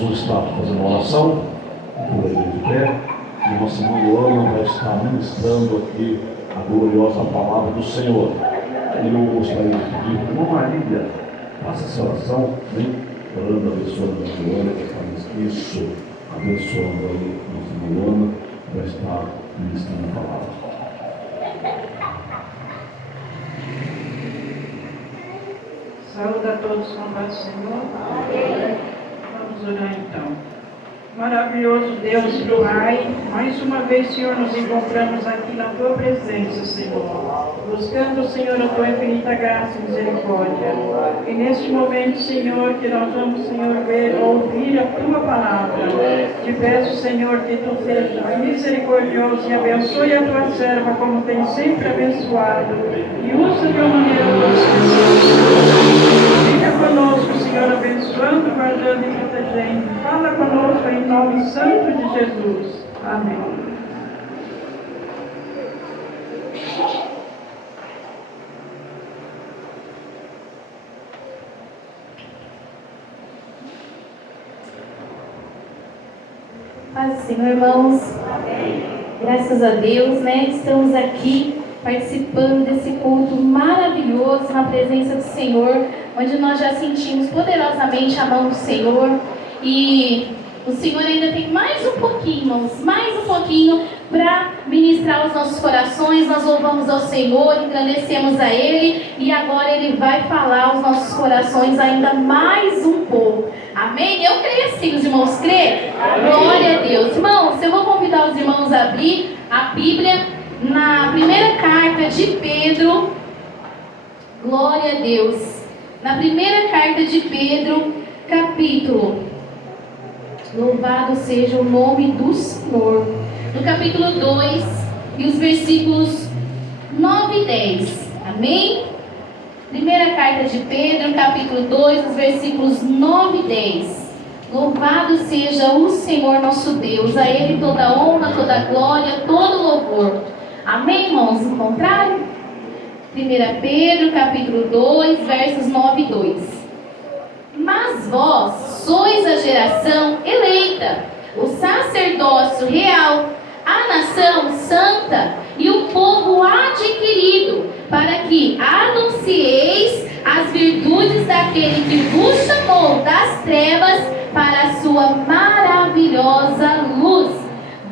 Jesus está fazendo uma oração, por aí de pé, e nossa irmã Luana vai estar ministrando aqui a gloriosa palavra do Senhor. E eu gostaria de pedir para a irmã Marília, faça essa oração, vem orando, abençoando a Luana, que está isso, abençoando aí a nossa irmã Luana, vai estar ministrando a palavra. Saúde a todos com a paz do Senhor. Vamos orar então. Maravilhoso Deus Pai, mais uma vez, Senhor, nos encontramos aqui na Tua presença, Senhor, buscando, Senhor, a Tua infinita graça e misericórdia. E neste momento, Senhor, que nós vamos, Senhor, ouvir a Tua palavra, te peço, Senhor, que Tu seja misericordioso e abençoe a Tua serva como tem sempre abençoado, e usa de uma maneira muito especial. Fica conosco, Senhor, abençoando, guardando e protegendo. Fala conosco em nome santo de Jesus. Amém. Paz do Senhor, irmãos. Amém. Graças a Deus, né? Estamos aqui participando desse culto maravilhoso na presença do Senhor, onde nós já sentimos poderosamente a mão do Senhor. E o Senhor ainda tem mais um pouquinho, irmãos, mais um pouquinho para ministrar os nossos corações. Nós louvamos ao Senhor, engrandecemos a Ele, e agora Ele vai falar aos nossos corações ainda mais um pouco. Amém? Eu creio assim, os irmãos creem? Glória a Deus. Irmãos, eu vou convidar os irmãos a abrir a Bíblia na primeira carta de Pedro. Glória a Deus. Na primeira carta de Pedro, capítulo, louvado seja o nome do Senhor, no capítulo 2 e os versículos 9 e 10. Amém? Primeira carta de Pedro, capítulo 2, os versículos 9 e 10. Louvado seja o Senhor nosso Deus, a Ele toda honra, toda glória, todo louvor. Amém, irmãos? Encontraram? 1 Pedro, capítulo 2, versos 9 e 2. Mas vós sois a geração eleita, o sacerdócio real, a nação santa e o povo adquirido, para que anuncieis as virtudes daquele que vos chamou das trevas para a sua maravilhosa luz.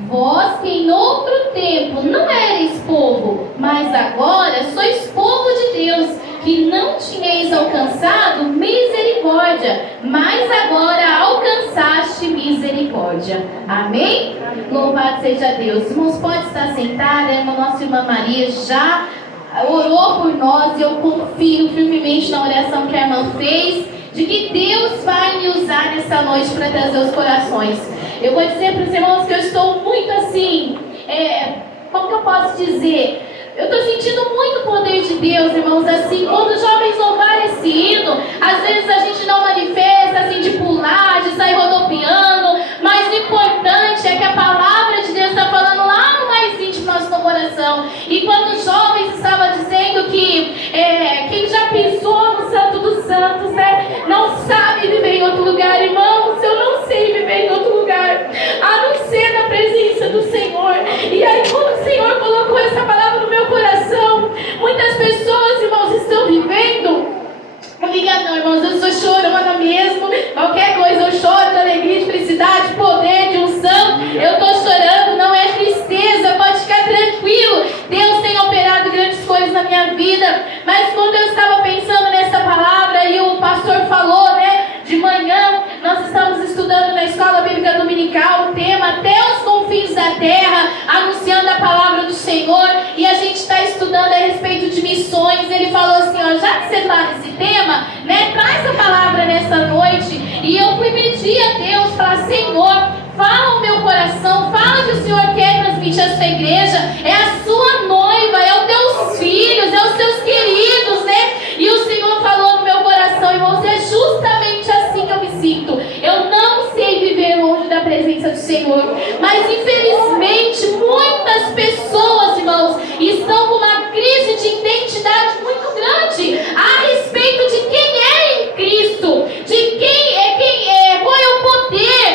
Vós que em outro tempo não erais povo, mas agora sois povo de Deus, que não tinhais alcançado misericórdia, mas agora alcançaste misericórdia. Amém? Louvado seja Deus. Irmãos, pode estar sentada. A nossa irmã Maria já orou por nós, e eu confio firmemente na oração que a irmã fez, de que Deus vai me usar nessa noite para trazer os corações. Eu vou dizer para os irmãos que eu estou muito assim, como que eu posso dizer? Eu estou sentindo muito o poder de Deus, irmãos, assim, quando os jovens louvarem esse hino, às vezes a gente não manifesta, assim, de pular, de sair rodopiando, mas o importante é que a palavra de Deus está falando lá no mais íntimo do nosso coração. E quando os jovens estavam dizendo que quem já pisou no Santo dos Santos, né, não sabe viver em outro lugar, irmãos, eu não sei viver em outro lugar, a não ser na presença do Senhor. E aí, quando o Senhor colocou essa palavra no meu coração, muitas pessoas, irmãos, estão vivendo. Não liga não, irmãos, eu estou chorando mesmo. Qualquer coisa eu choro de alegria, de felicidade, de poder, de unção. Eu estou chorando, não é tristeza, pode ficar tranquilo. Deus tem operado grandes coisas na minha vida. Mas quando eu estava pensando nessa palavra e o pastor falou, né, de manhã, nós estamos estudando na escola bíblica dominical o tema Até os Confins da Terra, anunciando a palavra do Senhor, e a gente está estudando a respeito de missões. Ele falou assim, ó, já que você está nesse tema, né, traz a palavra nessa noite. E eu fui pedir a Deus, falar, Senhor, fala o meu coração, fala que o Senhor quer transmitir a sua igreja, é a sua noiva, é os teus filhos, é os teus queridos, né? E o Senhor falou no meu coração, irmãos, é justamente assim que eu me sinto. Eu não sei viver longe da presença do Senhor, mas infelizmente muitas pessoas, irmãos, estão com uma crise de identidade muito grande a respeito de quem é em Cristo, de qual é o poder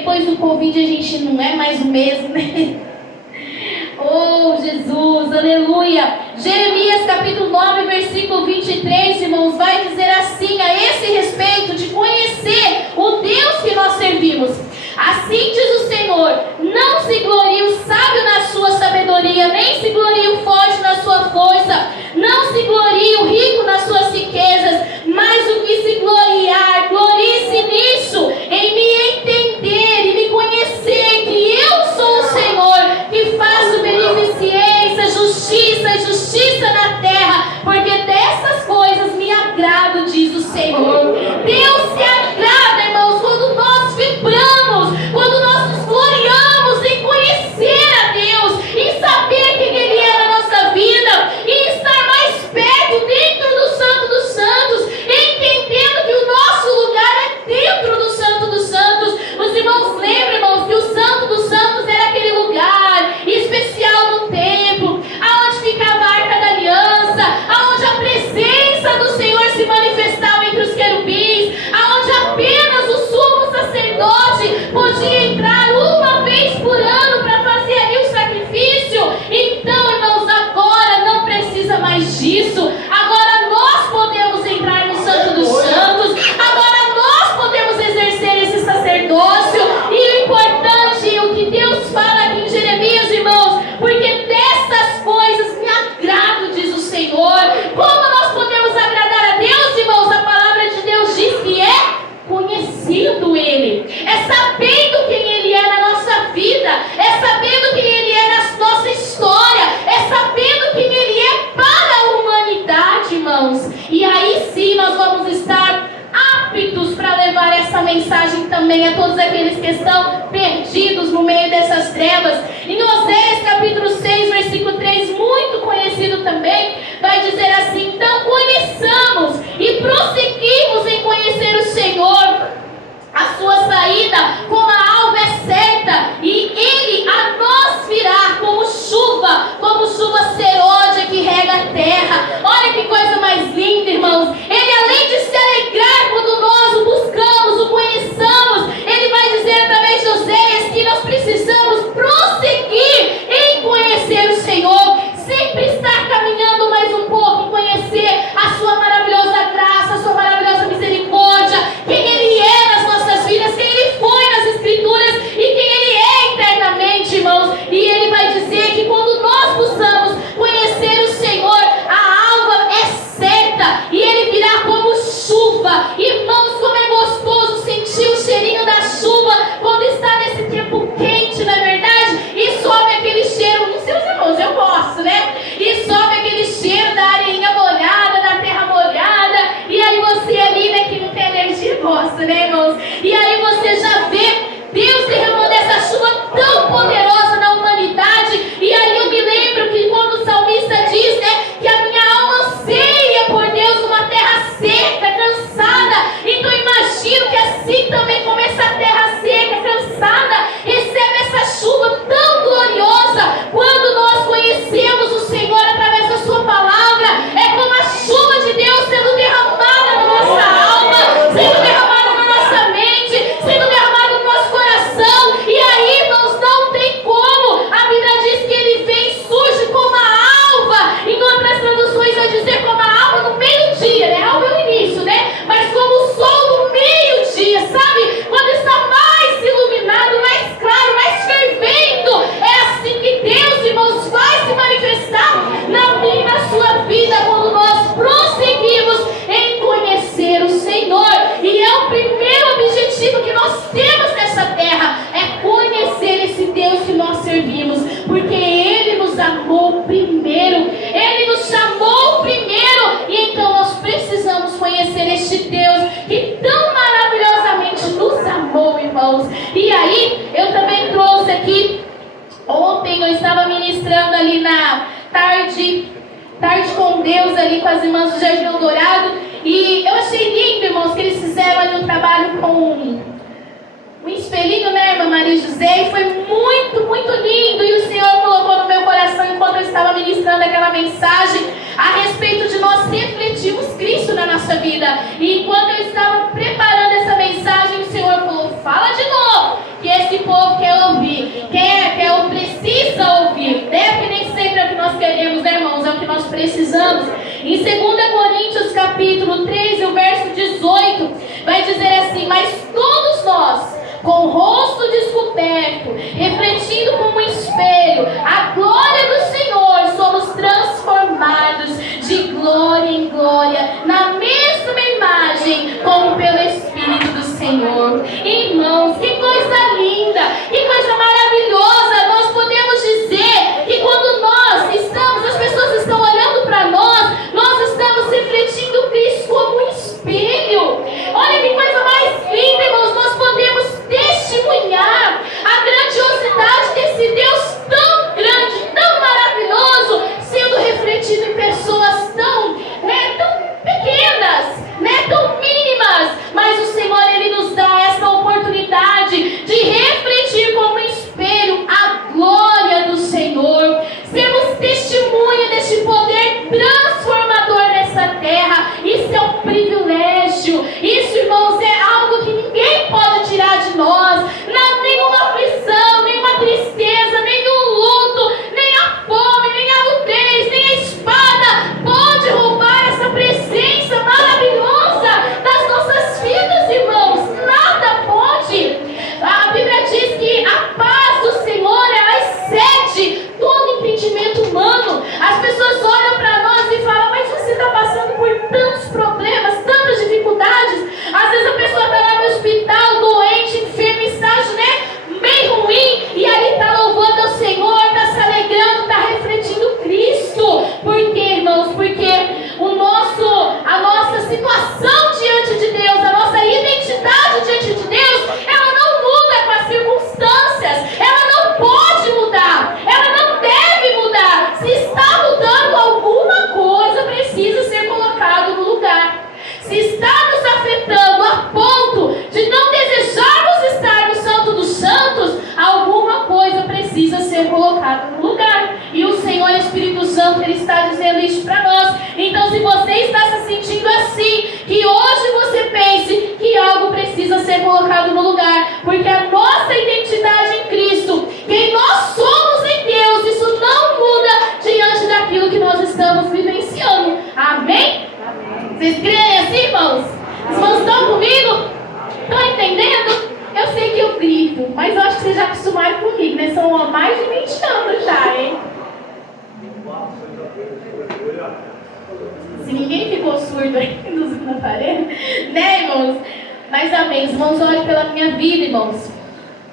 depois do Covid a gente não é mais o mesmo, né? Oh, Jesus, aleluia. Jeremias capítulo 9, versículo 23, irmãos, vai dizer assim a esse respeito de conhecer o Deus que nós servimos. Assim diz o Senhor: não se glorie o sábio na sua sabedoria, nem se glorie o forte na sua força, não se glorie o rico nas suas riquezas, mas o que se gloriar, glorie-se nisso, em me entender e me conhecer que eu sou o Senhor, que faço beneficência, justiça e justiça na terra, porque dessas coisas me agrado, diz o Senhor. Deus se agrada, irmãos, quando nós vibramos, quando nós nos gloriamos em conhecer a Deus, em saber quem Ele é na nossa vida, em estar mais perto, dentro do Santo dos Santos, entendendo que o nosso lugar é dentro do Santo dos Santos. Os irmãos lembram, irmãos, que o Santo dos Santos era aquele lugar especial no templo, aonde ficava a Arca da Aliança, aonde a presença do Senhor se manifestava entre os querubins, aonde apenas o sumo sacerdote podia entrar uma vez por ano para fazer ali o sacrifício. Então, irmãos, agora não precisa mais disso. Agora nós podemos entrar no Santo dos Santos, agora nós podemos exercer esse sacerdócio. E o importante, o que Deus fala aqui em Jeremias, irmãos, porque dessas coisas me agrado, diz o Senhor. Como nós podemos agradar a Deus, irmãos? A palavra de Deus diz que é conhecendo Ele, é sabendo quem Ele é na nossa vida, é sabendo quem Ele é na nossa história, é sabendo quem Ele é para a humanidade, irmãos. E aí sim nós vamos estar aptos para levar essa mensagem também a todos aqueles que estão perdidos no meio dessas trevas. Em Oséias capítulo 6, versículo 3, muito conhecido também, vai dizer assim: então conheçamos e prosseguimos em conhecer o Senhor. A sua saída como a alva é certa, e Ele a nós virá como chuva serôdia que rega a terra. Olha que coisa mais linda, irmãos. Ele, além de se alegrar quando nós o buscamos, o conheçamos, Ele vai dizer através de Oséias que nós precisamos prosseguir em conhecer o Senhor, sempre estar caminhando mais um pouco em conhecer a sua maravilhosa graça, a sua maravilhosa misericórdia, quem Ele é nas nossas vidas, quem Ele foi nas Escrituras e quem Ele é internamente, irmãos. E Ele vai dizer que quando nós buscamos conhecer o Senhor, a alva é certa e Ele virá como chuva. Irmãos, como é gostoso sentir o cheirinho da chuva quando está nesse tempo quente, não é verdade? E sobe aquele cheiro, não sei os irmãos, eu gosto, né? E sobe aquele cheiro da areinha molhada, da terra molhada, e aí você ali, né, que não tem energia, gosta, né, irmãos? E aí você já vê Deus derramando essa chuva tão poderosa na humanidade. E aí eu me lembro que quando o salmista diz, né, que a minha alma anseia por Deus numa terra seca, cansada. Então imagino que assim também como essa terra seca, cansada, recebe essa chuva tão gloriosa. Quando nós conhecemos o Senhor através da sua palavra, é como a chuva de Deus sendo derramada na nossa alma, sendo derramada na nossa mente, sendo derramada no nosso coração. E aí, irmãos, não tem como. A Bíblia diz que Ele vem, surge como a alva. Em outras traduções vai dizer como a alva no meio-dia, né? Alva é o início, né? Mas como o sol no meio-dia, sabe? Quando está mais iluminado, mais claro, mais fervendo. É assim que Deus, irmãos, vai se manifestar na minha e na sua vida quando nós prosseguimos em conhecer o Senhor. E é o primeiro objetivo que nós temos nessa terra, é conhecer esse Deus que nós servimos, porque Ele nos amou primeiro, Ele nos chamou primeiro, e então nós precisamos conhecer este Deus que tão maravilhosamente nos amou, irmãos. E aí, eu também trouxe aqui, ontem eu estava ministrando ali na tarde com Deus, ali com as irmãs do Jardim Dourado, e eu achei lindo, irmãos, que eles fizeram ali um trabalho com um espelhinho, né, irmã Maria José, e foi muito, muito lindo. E o Senhor colocou no meu coração, enquanto eu estava ministrando aquela mensagem, a respeito de nós refletirmos Cristo na nossa vida. E enquanto eu estava preparando essa mensagem, o Senhor falou: fala de novo, que queremos, né, irmãos? É o que nós precisamos. Em 2 Coríntios capítulo 3, o verso 18, vai dizer assim: mas todos nós, com o rosto descoberto, refletindo como um espelho a glória do Senhor, somos transformados de glória em glória, na mesma imagem, como pelo Espírito do Senhor. Irmãos, que coisa linda, que coisa maravilhosa. Nós podemos dizer que quando nós estamos, as pessoas estão olhando para nós estamos refletindo Cristo como um espelho. Olha que coisa mais linda, irmãos. Nós podemos testemunhar a grandiosidade desse Deus tão grande, tão maravilhoso, sendo refletido em pessoas tão pequenas, tão mínimas. Mas o Senhor, Ele nos dá essa oportunidade de refletir como um espelho a glória do Senhor. Sermos testemunha deste poder transformador nessa terra. Isso é um privilégio. Isso, irmãos, é algo que ninguém pode tirar de nós. Não, nenhuma aflição, nenhuma tristeza, nenhum luto, nem a fome, nem a nudez, nem a espada pode roubar essa presença maravilhosa das nossas vidas, irmãos. Nada pode. A Bíblia diz que a paz do Senhor, ela excede todo entendimento humano. As pessoas olham para nós e falam: mas você está passando por tantos problemas, tantas dificuldades. Às vezes a pessoa está lá no hospital, doente, enferma, em estágio, bem ruim, e ali está louvando ao Senhor, está se alegrando, está refletindo Cristo. Por quê, irmãos? Porque a nossa situação diante de Deus, a nossa identidade diante de Deus, ela não muda com as circunstâncias, ela não pode mudar, ela não deve mudar. Se está mudando alguma coisa, precisa ser colocado no lugar. Se está nos afetando a ponto de não desejarmos estar no Santo dos Santos, alguma coisa precisa ser colocada no lugar. E o Senhor Espírito Santo, Ele está dizendo isso para nós. Então, se você está se sentindo assim, que hoje você pense que algo precisa ser colocado no lugar, porque a nossa identidade em Cristo, quem nós somos em Deus, isso não muda diante daquilo que nós estamos vivenciando. Amém? Amém. Vocês creem assim, irmãos? Os irmãos estão comigo? Estão entendendo? Eu sei que eu grito, mas eu acho que vocês já acostumaram comigo, né? São há mais de 20 anos já, hein? Se ninguém ficou surdo aí nos aparelhos, né, irmãos? Mas amém. Os irmãos, olhem pela minha vida, irmãos.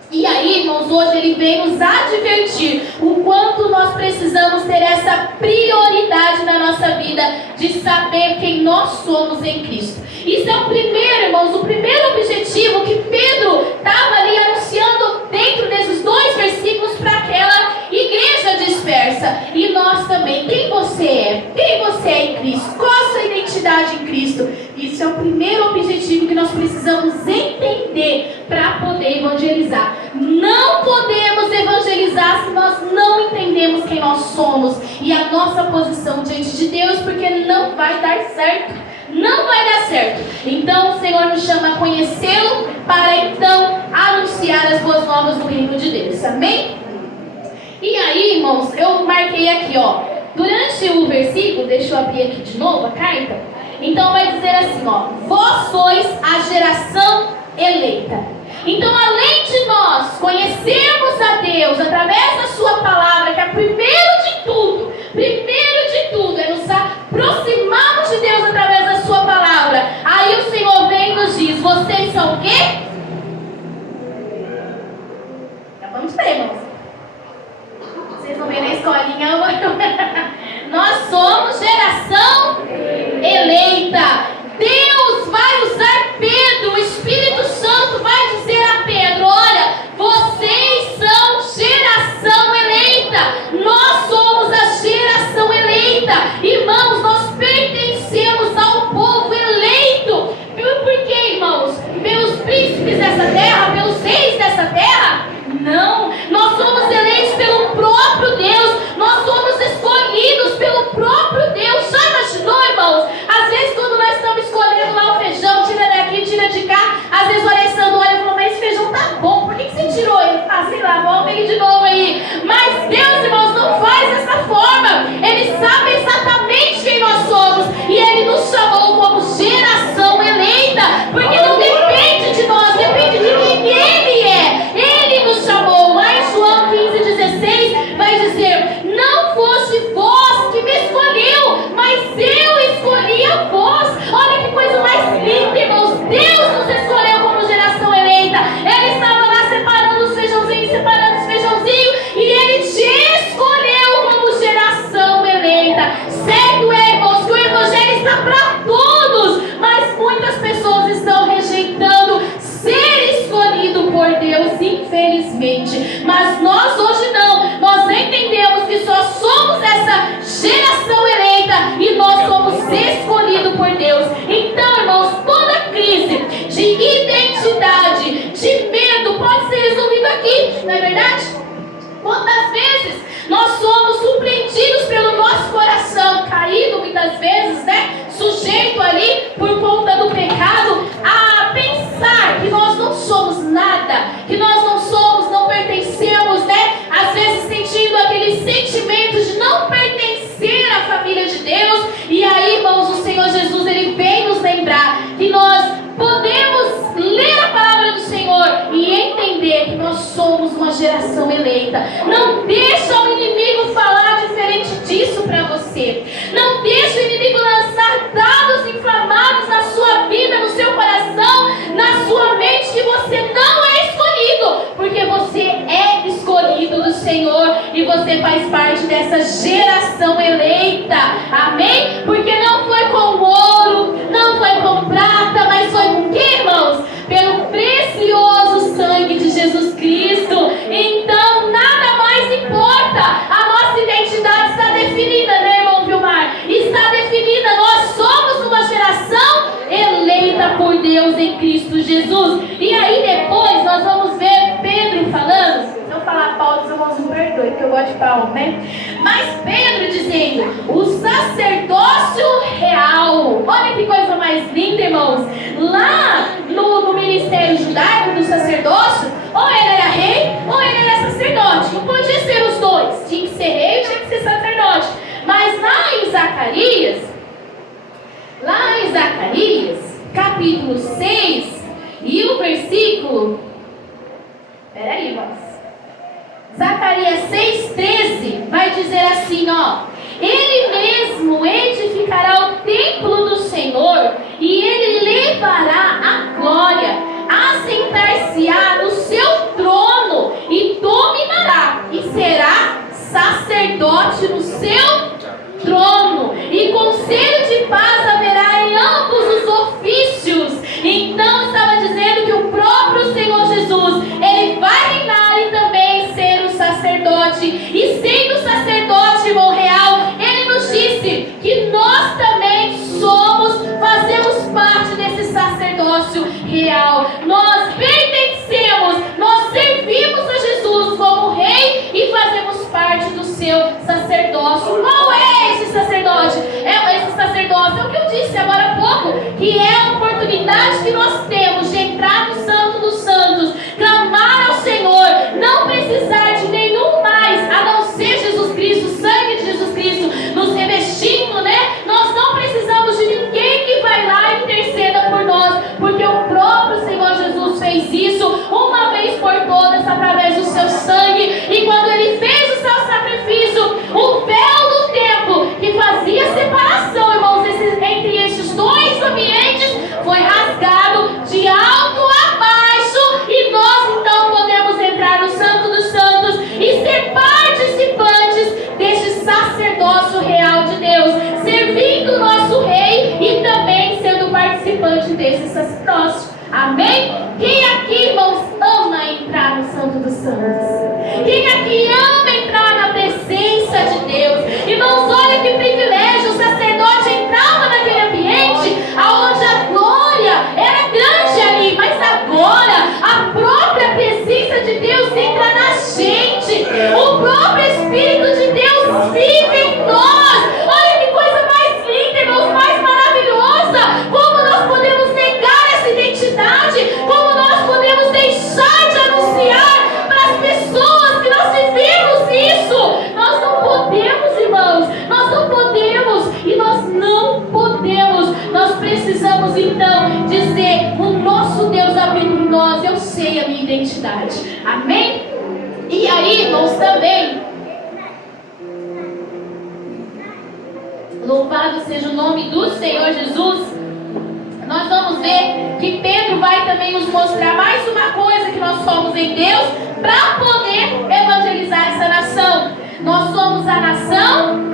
E aí, irmãos, hoje ele vem nos advertir o quanto nós precisamos ter essa prioridade na nossa vida de saber quem nós somos em Cristo. Isso é o primeiro, irmãos, o primeiro objetivo que Pedro estava ali anunciando dentro desses 2 versículos para aquela igreja dispersa. E nós também. Quem você é? Quem você é em Cristo? Qual a sua identidade em Cristo? Isso é o primeiro objetivo que nós precisamos entender para poder evangelizar. Não podemos evangelizar se nós não entendemos quem nós somos e a nossa posição diante de Deus, porque não vai dar certo. Não vai dar certo. Então o Senhor nos chama a conhecê-lo para então anunciar as boas novas do reino de Deus. Amém? E aí, irmãos, eu marquei aqui, durante o versículo, deixa eu abrir aqui de novo a carta. Então vai dizer assim, vós sois a geração eleita. Então, além de nós conhecermos a Deus através da sua palavra, que é primeiro de tudo é nos aproximarmos de Deus através da sua palavra. Aí o Senhor vem e nos diz: vocês são o quê? Já vamos ver, irmãos. Vocês vão ver na escolinha. Nós somos geração eleita. Deus vai usar Pedro, o Espírito Santo vai dizer a Pedro: olha, vocês são geração eleita. Nós somos a geração eleita. Quantas vezes nós somos surpreendidos pelo nosso coração caído, muitas vezes, né? Sujeito ali por conta do pecado, a pensar que nós não somos nada, que nós não pertencemos, né? Às vezes sentindo aquele sentimento de não pertencer à família de Deus. E aí, irmãos, o Senhor Jesus, Ele vem nos lembrar que nós podemos ler a palavra do Senhor e entender que nós somos uma geração eleita. Não deixa o inimigo falar diferente disso para você. Não deixa o inimigo lançar dados inflamados na sua vida, no seu coração, na sua mente, que você não é escolhido, porque você é escolhido do Senhor e você faz parte dessa geração eleita. Amém? Porque não foi com ouro, não foi com prata, mas foi com que, irmãos? Pelo precioso sangue de Jesus Cristo. Então nada mais importa. A nossa identidade está definida, né, irmão Vilmar? Está definida. Nós somos uma geração eleita por Deus em Cristo Jesus. E aí depois nós vamos ver Pedro falando. Se eu falar Paulo, os irmãos me perdoem, porque eu gosto de Paulo, né? Mas Pedro dizendo, o sacerdócio real. Olha que coisa mais linda, irmãos. Lá no ministério judaico do sacerdócio, ou ele era rei, ou ele era sacerdote. Não podia ser os dois. Tinha que ser rei, tinha que ser sacerdote. Mas lá em Zacarias, capítulo 6, e o versículo... Peraí, irmãos. Zacarias 6,13 vai dizer assim, ó: Ele mesmo edificará o templo do Senhor, e Ele levará a glória, assentar-se-á no seu trono, e dominará, e será sacerdote no seu trono, e conselho de paz haverá em ambos os ofícios. Então estava dizendo que o próprio Senhor Jesus, Ele vai reinar e também ser o sacerdote. E sendo sacerdote, irmão real, Ele nos disse que nós também fazemos parte desse sacerdócio real. Nós pertencemos, nós servimos a Jesus como rei e fazemos parte do seu sacerdócio. Qual é esse sacerdote? Esse sacerdócio é o que eu disse agora há pouco, que é a oportunidade que nós temos de entrar no Santo dos Santos, clamar ao Senhor, não precisar de nenhum mais, a não ser Jesus Cristo, o sangue de Jesus Cristo nos revestindo, né? Nós não precisamos de ninguém que vai lá e interceda por nós, porque o próprio Senhor Jesus fez isso uma vez por todas através do seu sangue. E quando Ele fez o seu sacrifício, o véu do templo que fazia separação, irmãos, entre esses dois ambientes foi rasgado de alto a baixo, e nós então podemos entrar no Santo dos Santos e ser participantes deste sacerdócio real de Deus, servindo o nosso rei e também sendo participante desse sacerdócio. Amém? Quem aqui, irmãos, ama entrar no Santo dos Santos? Quem aqui ama entrar na presença de Deus? Irmãos, olha que privilégio. O sacerdote entrava naquele ambiente onde a glória era grande ali, mas agora a própria presença de Deus entra na gente. O próprio Espírito de Deus vive em nós. Olha que coisa mais linda, irmãos, mais maravilhosa. Como nós podemos negar essa identidade? Como nós podemos deixar de anunciar para as pessoas que nós vivemos isso? Nós não podemos, irmãos. Nós não podemos. E nós não podemos. Nós precisamos então dizer: o nosso Deus habita em nós. Eu sei a minha identidade. Amém? E aí, irmãos, também, louvado seja o nome do Senhor Jesus, nós vamos ver que Pedro vai também nos mostrar mais uma coisa que nós somos em Deus para poder evangelizar essa nação. Nós somos a nação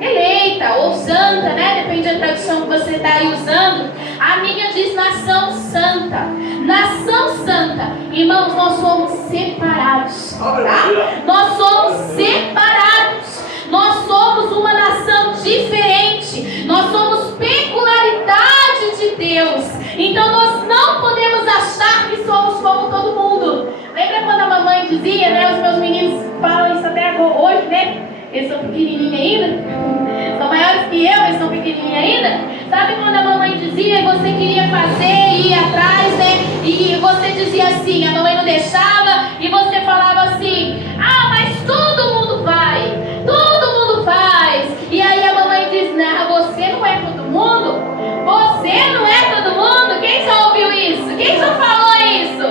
eleita ou santa, né? Depende da tradução que você está aí usando. A minha diz nação santa. Nação santa. Irmãos, nós somos separados, tá? Nós somos separados. Nós somos uma nação diferente. Nós somos peculiaridade de Deus. Então nós não podemos achar que somos como todo mundo. Lembra quando a mamãe dizia, né? Os meus meninos falam isso até agora, hoje, né? Eles são pequenininhos ainda. São maiores que eu, mas são pequenininhos ainda. Sabe quando a mamãe dizia e você queria fazer, ir atrás, né? E você dizia assim, a mamãe não deixava, e você falava assim: ah, mas todo mundo vai, todo mundo faz. E aí a mamãe diz: não, você não é todo mundo, você não é todo mundo. Quem já ouviu isso? Quem já falou isso?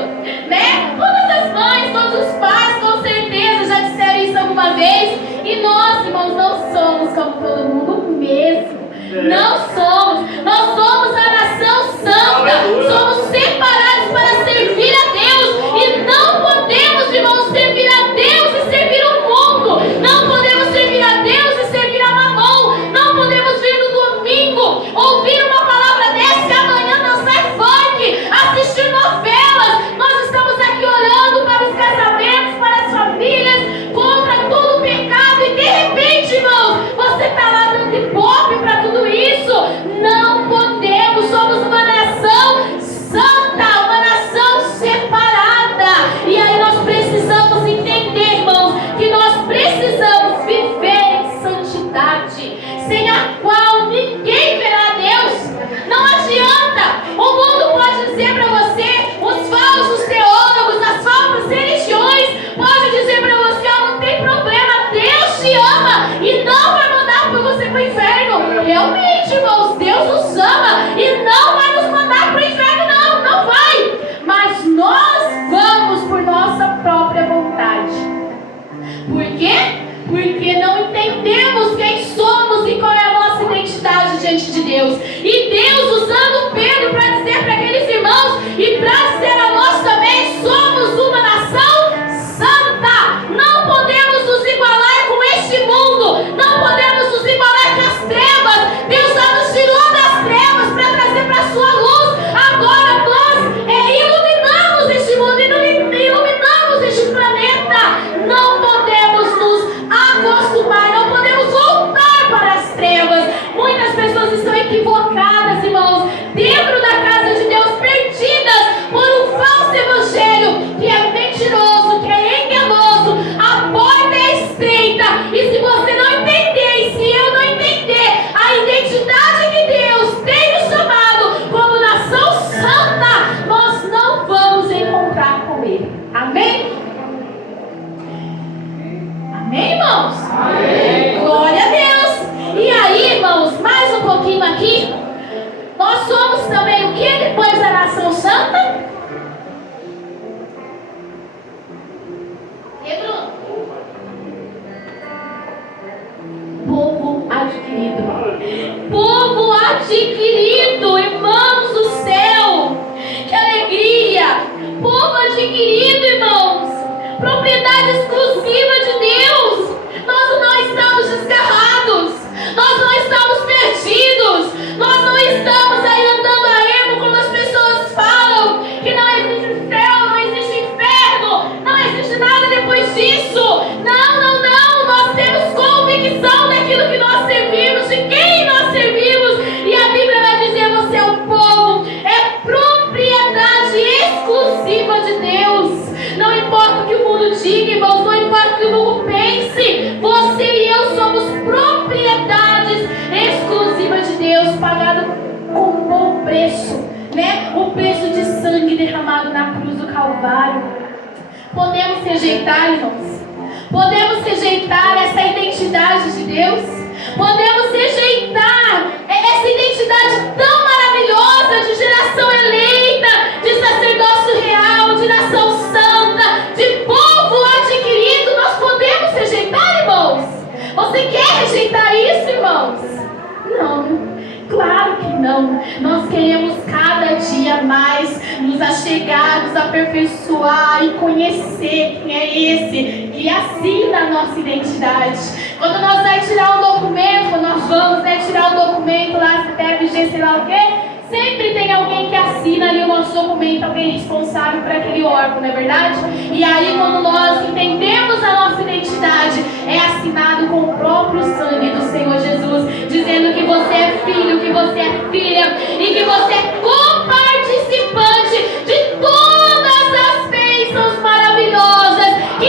Né? Todas as mães, todos os pais, com certeza já disseram isso alguma vez. E nós, irmãos, não somos como todo mundo mesmo. Não somos. Nós somos a nação santa. Somos separados para servir a Deus. E não podemos, irmãos, servir a Deus e servir o mundo. Não podemos servir a Deus e servir a mamão. Não podemos vir no domingo, ouvir uma palavra dessa e amanhã dançar funk, assistir novelas. Nós estamos aqui orando para os casamentos, para as famílias, contra todo o pecado. E de repente, irmãos, você está lá dando ibope para tudo isso. Não podemos, somos uma nação santa, uma nação separada. E aí nós precisamos entender, irmãos, que nós precisamos viver em santidade, sem a qual ninguém verá Deus. Não adianta. O mundo pode dizer para você, os falsos teólogos, as falsas religiões podem dizer para você: oh, não tem problema, Deus te ama e não vai mandar você para o inferno. Realmente, irmãos, Deus nos ama e não vai nos mandar para o inferno, não vai. Mas nós vamos por nossa própria vontade. Por quê? Porque não entendemos quem somos e qual é a nossa identidade diante de Deus. E Deus usando Pedro para dizer para aqueles irmãos e para dizer a nós também: somos uma nação santa. Não podemos nos igualar com este mundo. Não podemos nos igualar com as trevas. Deus já nos tirou das trevas para trazer para a sua luz. Agora nós iluminamos este mundo, iluminamos este planeta. Não podemos nos acostumar, não podemos voltar para as trevas. Muitas pessoas estão equivocadas, irmãos, dentro da casa de Deus, perdidas por um falso evangelho que é mentiroso, que é enganoso. A porta é estreita e se você não entender, e se eu não entender a identidade que Deus tem nos chamado como nação santa, nós não vamos encontrar com Ele. Amém? Amém, irmãos? Amém. Glória a Deus. E aí, irmãos, mais um pouquinho aqui. Nós somos também o que depois da nação santa? E Bruno? Povo adquirido. Povo adquirido, irmãos do céu. Que alegria. Povo adquirido, irmãos. Propriedade exclusiva de Deus. Nós não estamos desgarrados. Nós não estamos perdidos. Nós não estamos aí andando a ermo, como as pessoas falam, que não existe céu, não existe inferno, não existe nada depois disso. Não. Nós temos convicção daquilo que nós servimos, de quem nós servimos. E a Bíblia vai dizer: você é um povo, é propriedade exclusiva de Deus. Não importa o que o mundo diga, irmãos, não importa o que o mundo pense, você e eu somos propriedades exclusivas de Deus, pagado com um bom preço, né? O preço de sangue derramado na cruz do Calvário. Podemos rejeitar, irmãos? Podemos rejeitar essa identidade de Deus? Podemos rejeitar essa identidade tão maravilhosa de geração eleita, de sacerdócio real, de nação santa, de povo adquirido? Nós podemos rejeitar, irmãos? Você quer rejeitar isso, irmãos? Não, claro que não. Nós queremos cada dia mais nos achegar, nos aperfeiçoar e conhecer quem é esse que assina a nossa identidade. Quando nós vamos tirar um documento, nós vamos tirar um documento lá, CPF, sei lá o quê, sempre tem alguém que assina ali o nosso documento, alguém responsável por aquele órgão, não é verdade? E aí, quando nós entendemos a nossa identidade, é assinado com o próprio sangue do Senhor Jesus, dizendo que você é filho, que você é filha e que você é coparticipante de todas as bênçãos maravilhosas que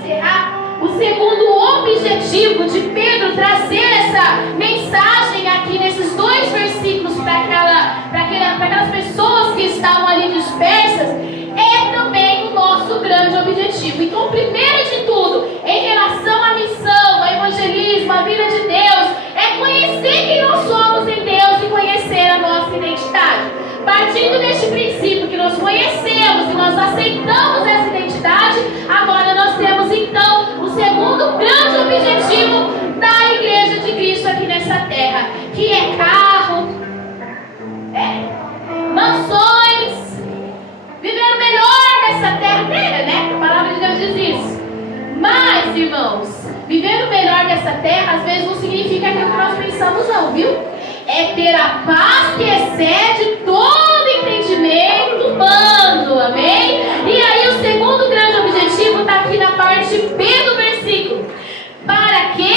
encerrar, o segundo objetivo de Pedro trazer essa mensagem aqui nesses 2 versículos para aquelas pessoas que estavam ali dispersas, é também o nosso grande objetivo. Então, primeiro de tudo, em relação à missão, ao evangelismo, à vida de Deus, é conhecer quem nós somos em Deus e conhecer a nossa identidade. Partindo deste princípio que nós conhecemos e nós aceitamos essa identidade, agora nós temos então o segundo grande objetivo da Igreja de Cristo aqui nessa terra, que é carro, mansões, viver o melhor dessa terra, né? A palavra de Deus diz isso. Mas, irmãos, viver o melhor dessa terra às vezes não significa aquilo que nós pensamos não, viu? É ter a paz que excede todo entendimento humano, amém? E aí o segundo grande objetivo está aqui na parte B do versículo. Para que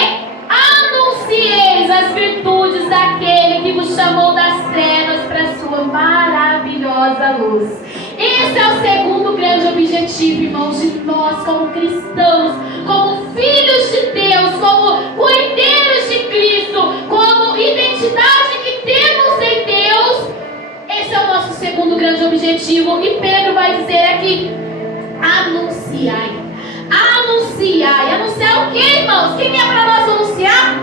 anuncieis as virtudes daquele que vos chamou das trevas para a sua maravilhosa luz. Esse é o segundo grande objetivo, irmãos, de nós como cristãos, como filhos de Deus, como cordeiros de Cristo, como identidade que temos em Deus. Esse é o nosso segundo grande objetivo. E Pedro vai dizer aqui: anunciai. Anunciai. Anunciar o que, irmãos? O que é para nós anunciar?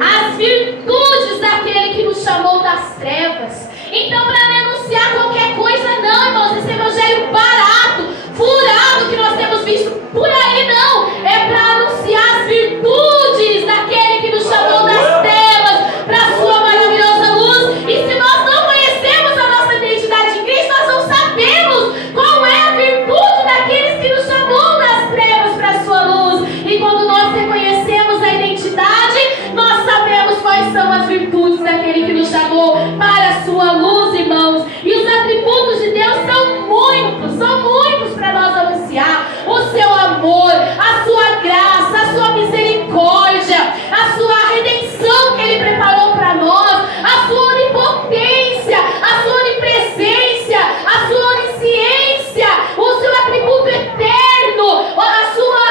As virtudes daquele que nos chamou das trevas. Então, para denunciar qualquer coisa, não, irmãos, esse evangelho barato, furado que nós temos visto por aí, não. É para anunciar as virtudes daquele que nos chamou das trevas para a sua maravilhosa luz. E se nós não conhecemos a nossa identidade em Cristo, nós não sabemos qual é a virtude daqueles que nos chamou das trevas para a sua luz. E quando nós reconhecemos a identidade, nós sabemos quais são as virtudes daquele que nos chamou para a sua luz, irmãos. E os atributos de Deus são muitos para nós anunciar. O seu amor, a sua graça, a sua misericórdia, a sua redenção que Ele preparou para nós, a sua onipotência, a sua onipresença, a sua onisciência, o seu atributo eterno,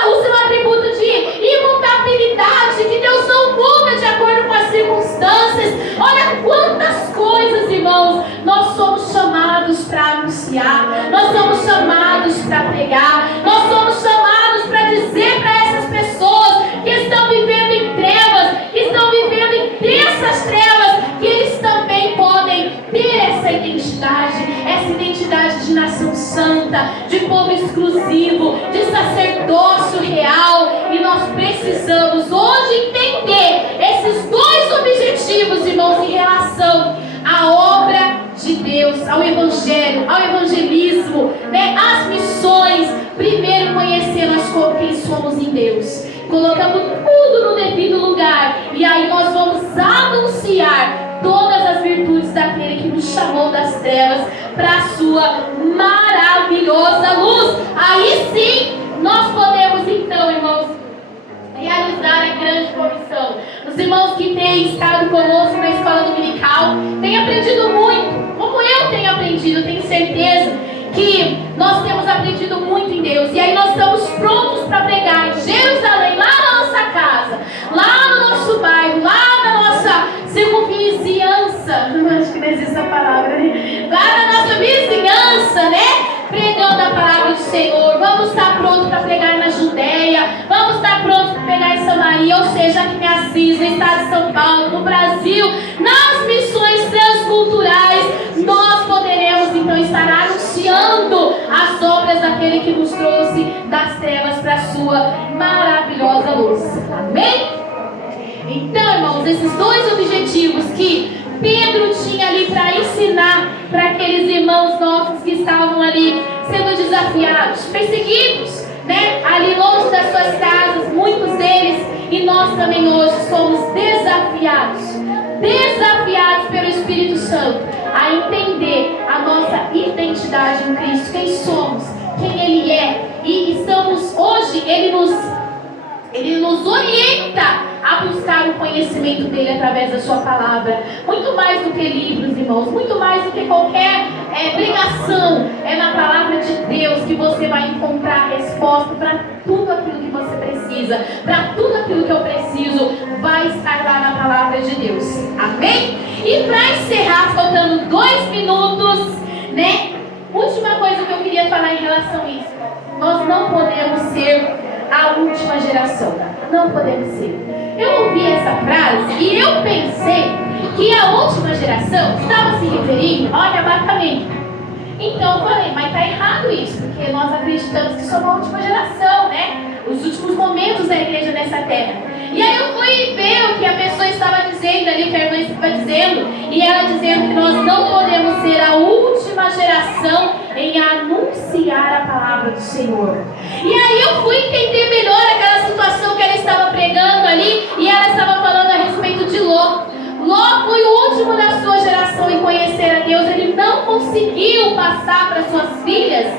o seu atributo de imutabilidade, que Deus não muda de acordo com as circunstâncias. Olha quantas coisas, irmãos, nós somos chamados para anunciar, nós somos chamados para pregar, nós somos chamados para dizer para essas pessoas que estão vivendo em trevas, que estão vivendo em densas trevas, que eles também podem ter essa identidade de nação santa, de povo exclusivo, de sacerdócio real. E nós precisamos hoje entender esses 2 objetivos, irmãos, em relação à obra de Deus, ao evangelho, ao evangelismo, né? As missões. Primeiro, conhecer nós quem somos em Deus, colocando tudo no devido lugar, e aí nós vamos anunciar todas as virtudes daquele que nos chamou das trevas para a sua maravilhosa luz. Aí sim nós podemos então, irmãos, realizar a grande comissão. Os irmãos que têm estado conosco na escola dominical têm aprendido muito, como eu tenho aprendido. Eu tenho certeza que nós temos aprendido muito em Deus. E aí nós estamos prontos para pregar em Jerusalém, lá na nossa casa, lá no nosso bairro, lá na nossa circunvizinhança. Não acho que não existe essa palavra, né? Lá na nossa vizinhança, né? Pregando a palavra do Senhor. Vamos estar prontos para pregar na Judéia, vamos estar prontos para pregar em Samaria, ou seja, aqui em Assis, no estado de São Paulo, no Brasil, nas missões transculturais. Nós poderemos então estar anunciando as obras daquele que nos trouxe das trevas para a sua maravilhosa luz. Amém? Então, irmãos, esses 2 objetivos que Pedro tinha ali para ensinar para aqueles irmãos nossos que estavam ali sendo desafiados, perseguidos, né? Ali longe das suas casas, muitos deles, e nós também hoje somos desafiados pelo Espírito Santo a entender a nossa identidade em Cristo, quem somos, quem Ele é, e estamos hoje, Ele nos orienta a buscar o conhecimento dele através da sua palavra. Muito mais do que livros, irmãos, muito mais do que qualquer pregação. É na palavra de Deus que você vai encontrar a resposta para tudo aquilo que você precisa. precisa, para tudo aquilo que eu preciso, vai estar lá na palavra de Deus. Amém? E para encerrar, faltando 2 minutos, né? Última coisa que eu queria falar em relação a isso. Nós não podemos ser a última geração. Não podemos ser. Eu ouvi essa frase e eu pensei que a última geração estava se referindo ao arrebatamento. Então eu falei, mas está errado isso, porque nós acreditamos que somos a última geração, né? Os últimos momentos da igreja nessa terra. E aí eu fui ver o que a pessoa estava dizendo ali, o que a irmã estava dizendo, e ela dizendo que nós não podemos ser a última geração em anunciar a palavra do Senhor. E aí eu fui entender melhor aquela situação que ela estava pregando ali, e ela estava falando a respeito de Ló. Ló foi o último da sua geração em conhecer a Deus. Ele não conseguiu passar para suas filhas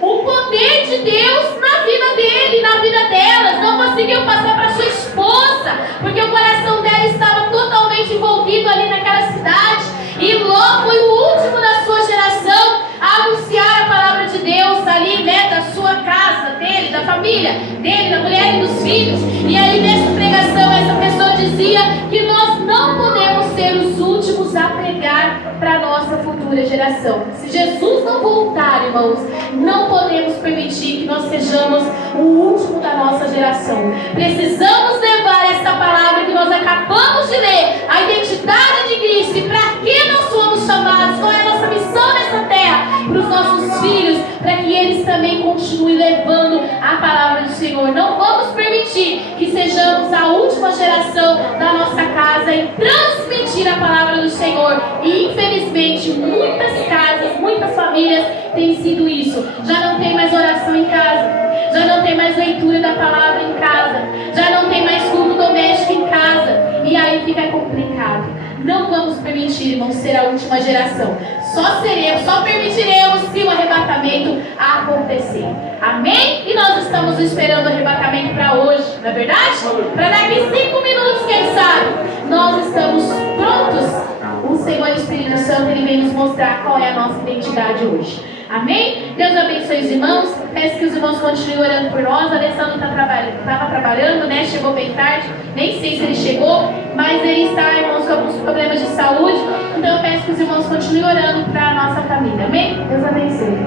o poder de Deus na vida dele, na vida delas. Não conseguiu passar para sua esposa, porque o coração dela estava totalmente envolvido ali naquela cidade. E Ló foi o último da sua geração a anunciar a palavra de Deus ali, né, da sua casa, dele, da família dele, da mulher e dos filhos. E aí nessa pregação essa pessoa dizia que nós não podemos ser os últimos a pregar para a nossa futura geração. Se Jesus não voltar, irmãos, não podemos permitir que nós sejamos o último da nossa geração. Precisamos levar essa palavra que nós acabamos de ler, a identidade de Cristo, e para que nós somos chamados, qual é a nossa missão nessa terra, para os nossos filhos, para que eles também continuem levando a palavra do Senhor. Não vamos permitir que sejamos a última geração da nossa casa em transmitir a palavra do Senhor. E infelizmente muitas casas, muitas famílias têm sido isso. Já não tem mais oração em casa, já não tem mais leitura da palavra em casa, já não tem mais culto doméstico em casa, e aí fica complicado. Não vamos permitir, irmãos, ser a última geração. Só permitiremos se o arrebatamento acontecer. Amém? E nós estamos esperando o arrebatamento para hoje, não é verdade? Para daqui 5 minutos, quem sabe? Nós estamos prontos. O Senhor Espírito Santo, Ele vem nos mostrar qual é a nossa identidade hoje. Amém? Deus abençoe os irmãos. Peço que os irmãos continuem orando por nós. O Alessandro estava trabalhando, né? Chegou bem tarde. Nem sei se ele chegou, mas ele está, irmãos, com alguns problemas de saúde. Então eu peço que os irmãos continuem orando para a nossa família. Amém? Deus abençoe.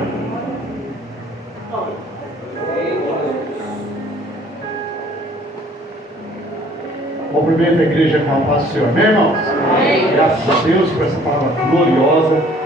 Cumprimento a igreja com a paz do Senhor. Amém, irmãos? Graças a Deus por essa palavra gloriosa.